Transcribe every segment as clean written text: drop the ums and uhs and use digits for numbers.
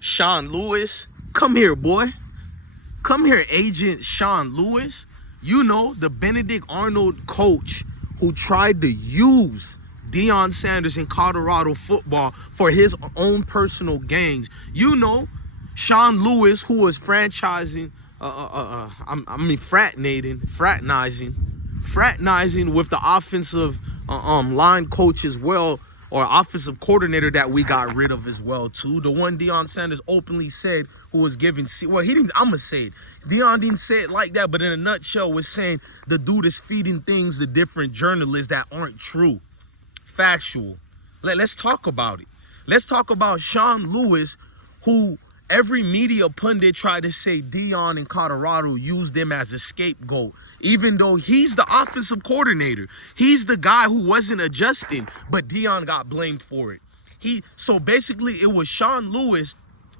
Sean Lewis, come here, boy. Come here, Agent Sean Lewis. You know, the Benedict Arnold coach who tried to use Deion Sanders in Colorado football for his own personal gains. You know, Sean Lewis, who was fraternizing with the offensive line coach as well, or offensive coordinator that we got rid of as well too. The one Deion Sanders openly said, who was giving, well, he didn't, I'm gonna say it. Deion didn't say it like that, but in a nutshell was saying the dude is feeding things to different journalists that aren't true. Factual. Let's talk about it. Let's talk about Sean Lewis, who every media pundit tried to say Deion in Colorado used him as a scapegoat, even though he's the offensive coordinator. He's the guy who wasn't adjusting, but Deion got blamed for it. So basically, it was Sean Lewis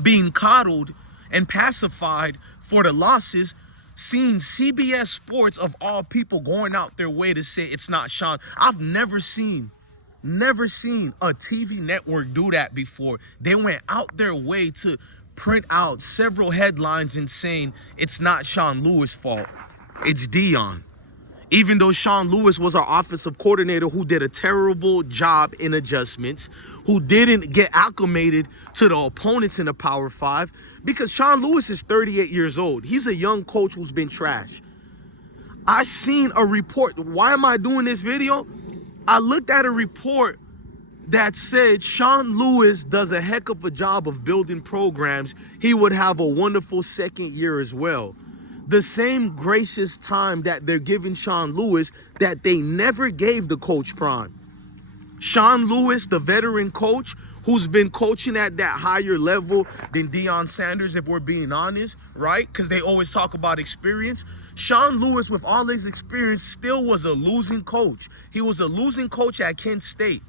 being coddled and pacified for the losses, seeing CBS Sports, of all people, going out their way to say it's not Sean. I've never seen a TV network do that before. They went out their way to print out several headlines and saying it's not Sean Lewis' fault, it's Deion. Even though Sean Lewis was our offensive coordinator who did a terrible job in adjustments, who didn't get acclimated to the opponents in the Power 5, because Sean Lewis is 38 years old. He's a young coach who's been trashed. I seen a report. Why am I doing this video? I looked at a report that said Sean Lewis does a heck of a job of building programs. He would have a wonderful second year as well. The same gracious time that they're giving Sean Lewis that they never gave the Coach Prime. Sean Lewis, the veteran coach, who's been coaching at that higher level than Deion Sanders, if we're being honest, right? Because they always talk about experience. Sean Lewis, with all his experience, still was a losing coach. He was a losing coach at Kent State.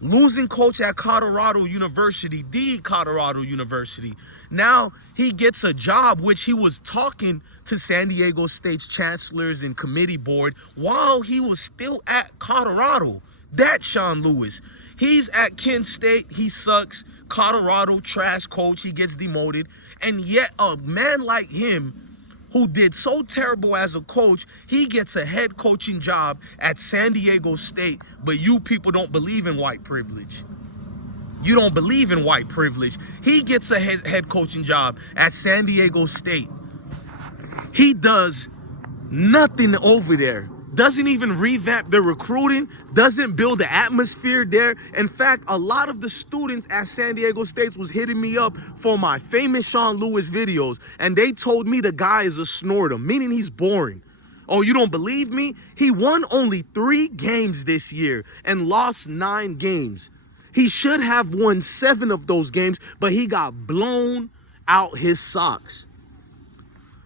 Losing coach at Colorado University, the Colorado University. Now he gets a job, which he was talking to San Diego State's chancellors and committee board while he was still at Colorado. That's Sean Lewis. He's at Kent State. He sucks. Colorado, trash coach. He gets demoted. And yet a man like him, who did so terrible as a coach, he gets a head coaching job at San Diego State, but you people don't believe in white privilege. You don't believe in white privilege. He gets a head coaching job at San Diego State. He does nothing over there. Doesn't even revamp the recruiting, doesn't build the atmosphere there. In fact, a lot of the students at San Diego State was hitting me up for my famous Sean Lewis videos, and they told me the guy is a snorter, meaning he's boring. Oh, you don't believe me? He won only 3 games this year and lost 9 games. He should have won 7 of those games, but he got blown out his socks.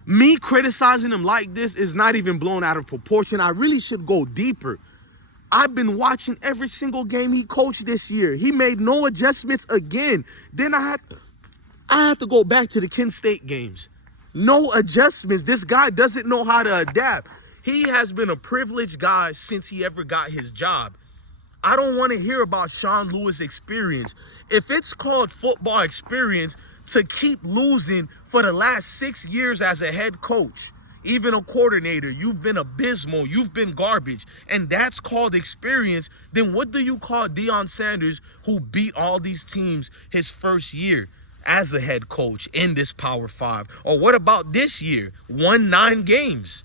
Me criticizing him like this is not even blown out of proportion. I really should go deeper. I've been watching every single game he coached this year. He made no adjustments again. Then I had to go back to the Kent State games. No adjustments. This guy doesn't know how to adapt. He has been a privileged guy since he ever got his job. I don't want to hear about Sean Lewis' experience. If it's called football experience to keep losing for the last 6 years as a head coach, even a coordinator, you've been abysmal, you've been garbage, and that's called experience, then what do you call Deion Sanders, who beat all these teams his first year as a head coach in this Power 5? Or what about this year? Won 9 games.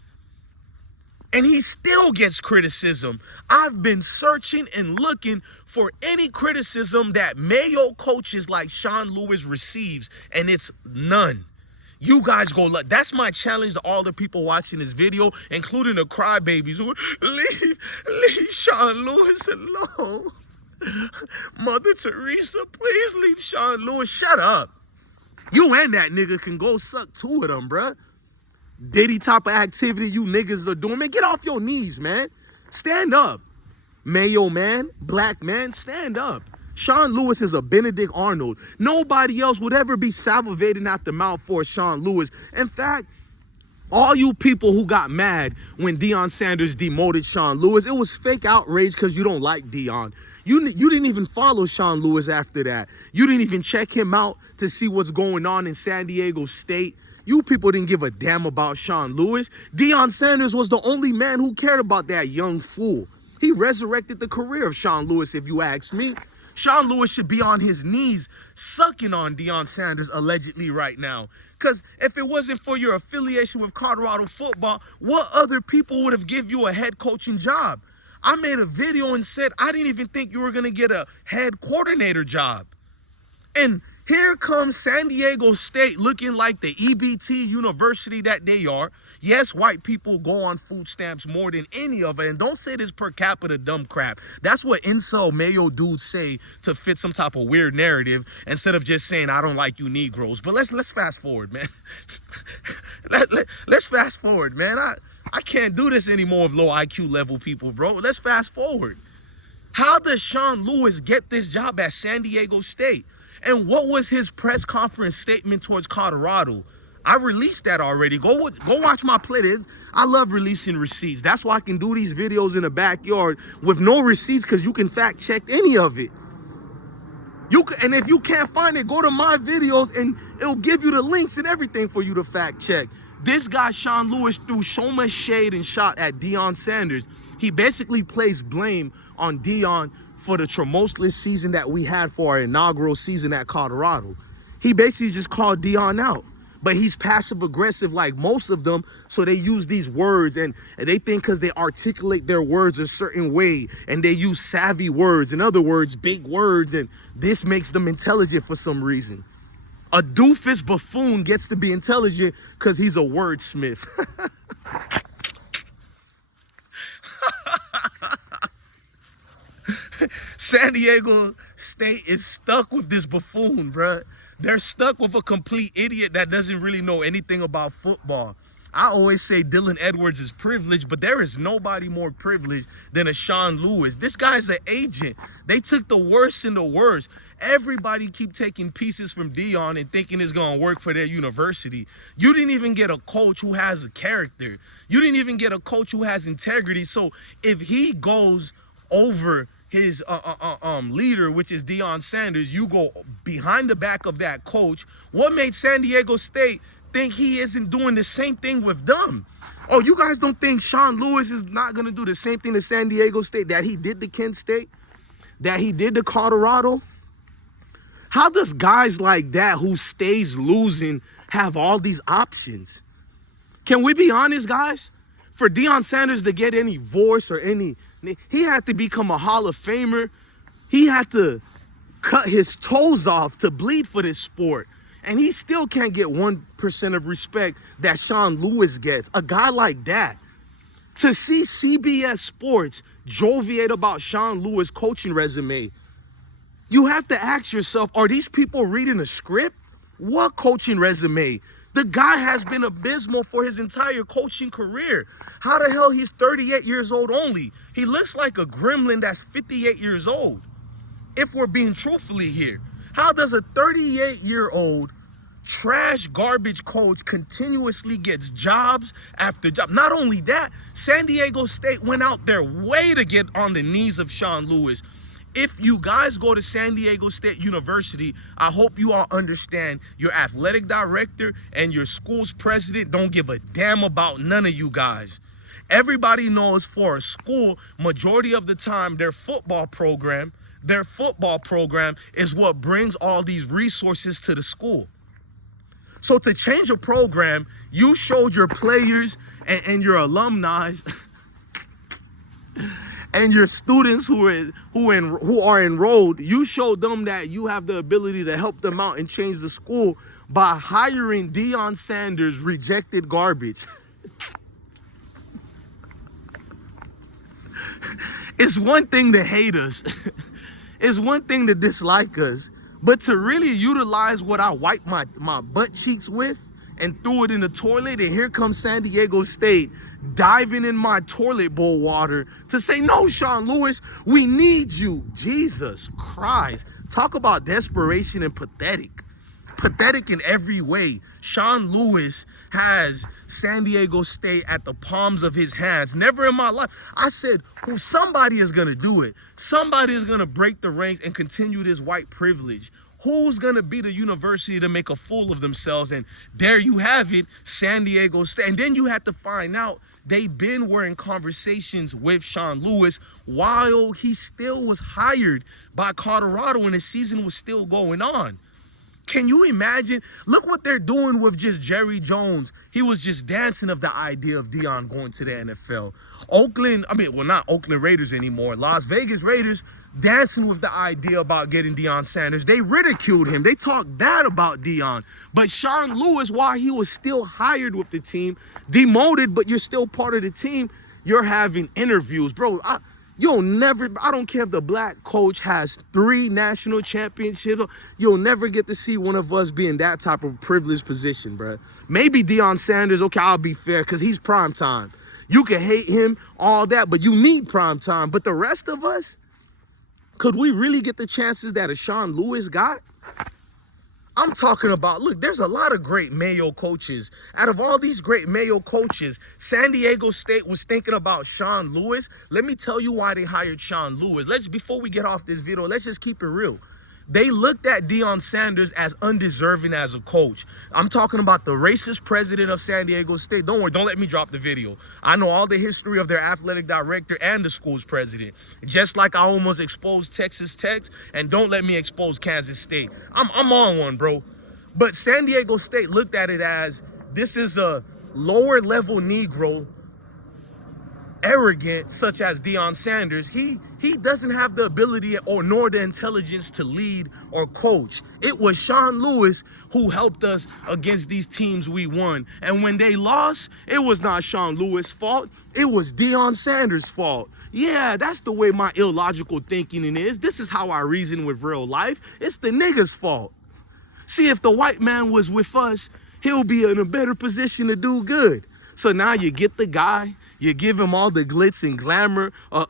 And he still gets criticism. I've been searching and looking for any criticism that Mayo coaches like Sean Lewis receives, and it's none. You guys go look. That's my challenge to all the people watching this video, including the crybabies who leave Sean Lewis alone. Mother Teresa, please leave Sean Lewis. Shut up. You and that nigga can go suck 2 of them, bruh. Diddy type of activity you niggas are doing, man, get off your knees, man. Stand up. Mayo man, black man, stand up. Sean Lewis is a Benedict Arnold. Nobody else would ever be salivating at the mouth for Sean Lewis. In fact, all you people who got mad when Deion Sanders demoted Sean Lewis, it was fake outrage because you don't like Deion. You didn't even follow Sean Lewis after that. You didn't even check him out to see what's going on in San Diego State. You people didn't give a damn about Sean Lewis. Deion Sanders was the only man who cared about that young fool. He resurrected the career of Sean Lewis, if you ask me. Sean Lewis should be on his knees sucking on Deion Sanders allegedly right now. Because if it wasn't for your affiliation with Colorado football, what other people would have given you a head coaching job? I made a video and said I didn't even think you were going to get a head coordinator job. And here comes San Diego State looking like the EBT university that they are. Yes, white people go on food stamps more than any of it. And don't say this per capita dumb crap. That's what incel Mayo dudes say to fit some type of weird narrative instead of just saying, I don't like you Negroes. But let's fast forward, man. Let's fast forward, man. I can't do this anymore with low IQ level people, bro. Let's fast forward. How does Sean Lewis get this job at San Diego State? And what was his press conference statement towards Colorado? I released that already. Go watch my playlist. I love releasing receipts. That's why I can do these videos in the backyard with no receipts, because you can fact check any of it. And if you can't find it, go to my videos and it'll give you the links and everything for you to fact check. This guy, Sean Lewis, threw so much shade and shot at Deion Sanders. He basically placed blame on Deion for the tumultuous season that we had for our inaugural season at Colorado. He basically just called Deion out. But he's passive aggressive like most of them, so they use these words and they think because they articulate their words a certain way and they use savvy words, in other words, big words, and this makes them intelligent for some reason. A doofus buffoon gets to be intelligent because he's a wordsmith. San Diego State is stuck with this buffoon, bruh. They're stuck with a complete idiot that doesn't really know anything about football. I always say Dylan Edwards is privileged, but there is nobody more privileged than a Sean Lewis. This guy's an agent. They took the worst and the worst. Everybody keep taking pieces from Deion and thinking it's going to work for their university. You didn't even get a coach who has a character. You didn't even get a coach who has integrity. So if he goes over his leader, which is Deion Sanders, you go behind the back of that coach. What made San Diego State think he isn't doing the same thing with them? Oh, you guys don't think Sean Lewis is not going to do the same thing to San Diego State that he did to Kent State, that he did to Colorado? How does guys like that who stays losing have all these options? Can we be honest, guys? For Deion Sanders to get any voice or any, he had to become a Hall of Famer. He had to cut his toes off to bleed for this sport. And he still can't get 1% of respect that Sean Lewis gets. A guy like that. To see CBS Sports joviate about Sean Lewis' coaching resume, you have to ask yourself, are these people reading a script? What coaching resume? The guy has been abysmal for his entire coaching career. How the hell he's 38 years old only? He looks like a gremlin that's 58 years old, if we're being truthfully here. How does a 38-year-old trash garbage coach continuously gets jobs after job? Not only that, San Diego State went out their way to get on the knees of Sean Lewis. If you guys go to San Diego State University, I hope you all understand your athletic director and your school's president don't give a damn about none of you guys. Everybody knows for a school, majority of the time, their football program is what brings all these resources to the school. So to change a program, you showed your players and your alumni and your students who are enrolled, you showed them that you have the ability to help them out and change the school by hiring Deion Sanders' rejected garbage. It's one thing to hate us. It's one thing to dislike us. But to really utilize what I wipe my butt cheeks with and threw it in the toilet, and here comes San Diego State diving in my toilet bowl water to say, no, Sean Lewis, we need you. Jesus Christ. Talk about desperation and pathetic. pathetic in every way. Sean Lewis has San Diego State at the palms of his hands. Never in my life. I said, somebody is going to do it. Somebody is going to break the ranks and continue this white privilege. Who's going to be the university to make a fool of themselves? And there you have it, San Diego State. And then you have to find out were in conversations with Sean Lewis while he still was hired by Colorado and the season was still going on. Can you imagine? Look what they're doing with just Jerry Jones. He was just dancing of the idea of Deion going to the NFL. Not Oakland Raiders anymore. Las Vegas Raiders dancing with the idea about getting Deion Sanders. They ridiculed him. They talked bad about Deion. But Sean Lewis, while he was still hired with the team, demoted, but you're still part of the team, you're having interviews. Bro, I don't care if the black coach has 3 national championships. You'll never get to see one of us be in that type of privileged position, bro. Maybe Deion Sanders, okay, I'll be fair, because he's prime time. You can hate him, all that, but you need prime time. But the rest of us, could we really get the chances that a Sean Lewis got? I'm talking about, look, there's a lot of great Mayo coaches. Out of all these great Mayo coaches, San Diego State was thinking about Sean Lewis. Let me tell you why they hired Sean Lewis. Before we get off this video, let's just keep it real. They looked at Deion Sanders as undeserving as a coach. I'm talking about the racist president of San Diego State. Don't worry, don't let me drop the video. I know all the history of their athletic director and the school's president. Just like I almost exposed Texas Tech, and don't let me expose Kansas State. I'm on one, bro. But San Diego State looked at it as, this is a lower level Negro, arrogant, such as Deion Sanders. He doesn't have the ability nor the intelligence to lead or coach. It was Sean Lewis who helped us against these teams we won. And when they lost, it was not Sean Lewis' fault. It was Deion Sanders' fault. Yeah, that's the way my illogical thinking is. This is how I reason with real life. It's the nigga's fault. See, if the white man was with us, he'll be in a better position to do good. So now you get the guy, you give him all the glitz and glamour, a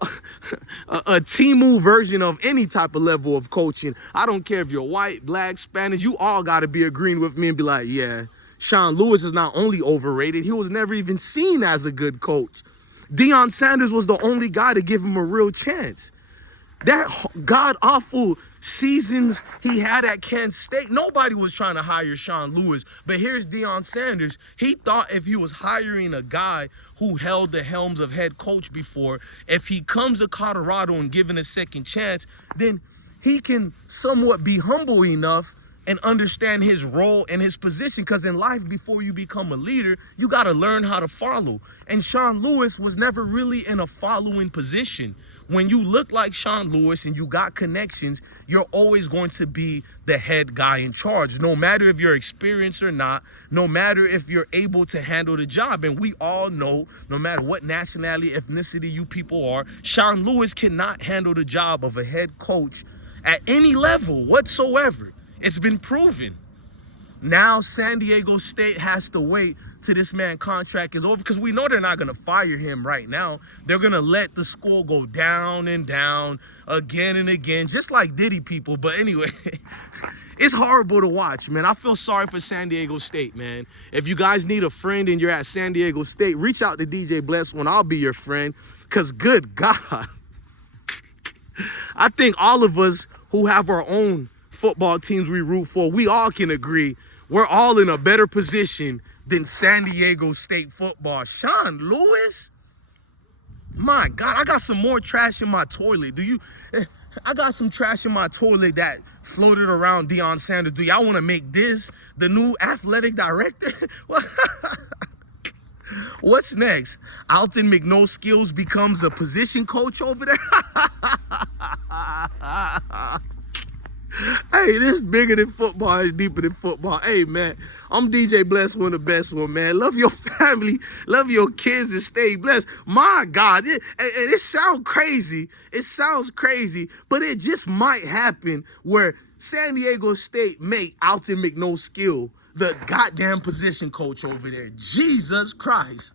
Timu version of any type of level of coaching. I don't care if you're white, black, Spanish, you all got to be agreeing with me and be like, yeah, Sean Lewis is not only overrated, he was never even seen as a good coach. Deion Sanders was the only guy to give him a real chance. That god-awful seasons he had at Kansas State, nobody was trying to hire Sean Lewis. But here's Deion Sanders. He thought if he was hiring a guy who held the helms of head coach before, if he comes to Colorado and given a second chance, then he can somewhat be humble enough and understand his role and his position. Because in life, before you become a leader, you got to learn how to follow. And Sean Lewis was never really in a following position. When you look like Sean Lewis and you got connections, you're always going to be the head guy in charge, no matter if you're experienced or not, no matter if you're able to handle the job. And we all know, no matter what nationality, ethnicity you people are, Sean Lewis cannot handle the job of a head coach at any level whatsoever. It's been proven. Now San Diego State has to wait till this man's contract is over, because we know they're not going to fire him right now. They're going to let the school go down and down again and again, just like Diddy people. But anyway, it's horrible to watch, man. I feel sorry for San Diego State, man. If you guys need a friend and you're at San Diego State, reach out to DJ Bless One. I'll be your friend, because good God. I think all of us who have our own football teams we root for, we all can agree we're all in a better position than San Diego State football. Sean Lewis? My God, I got some more trash in my toilet. I got some trash in my toilet that floated around Deion Sanders. Do y'all want to make this the new athletic director? What's next? Alton McNoskills becomes a position coach over there? Hey, this is bigger than football. It's deeper than football. Hey, man, I'm DJ Bless One, the best one, man. Love your family. Love your kids and stay blessed. My God, it sounds crazy. It sounds crazy, but it just might happen where San Diego State make Alton McNoskill the goddamn position coach over there. Jesus Christ.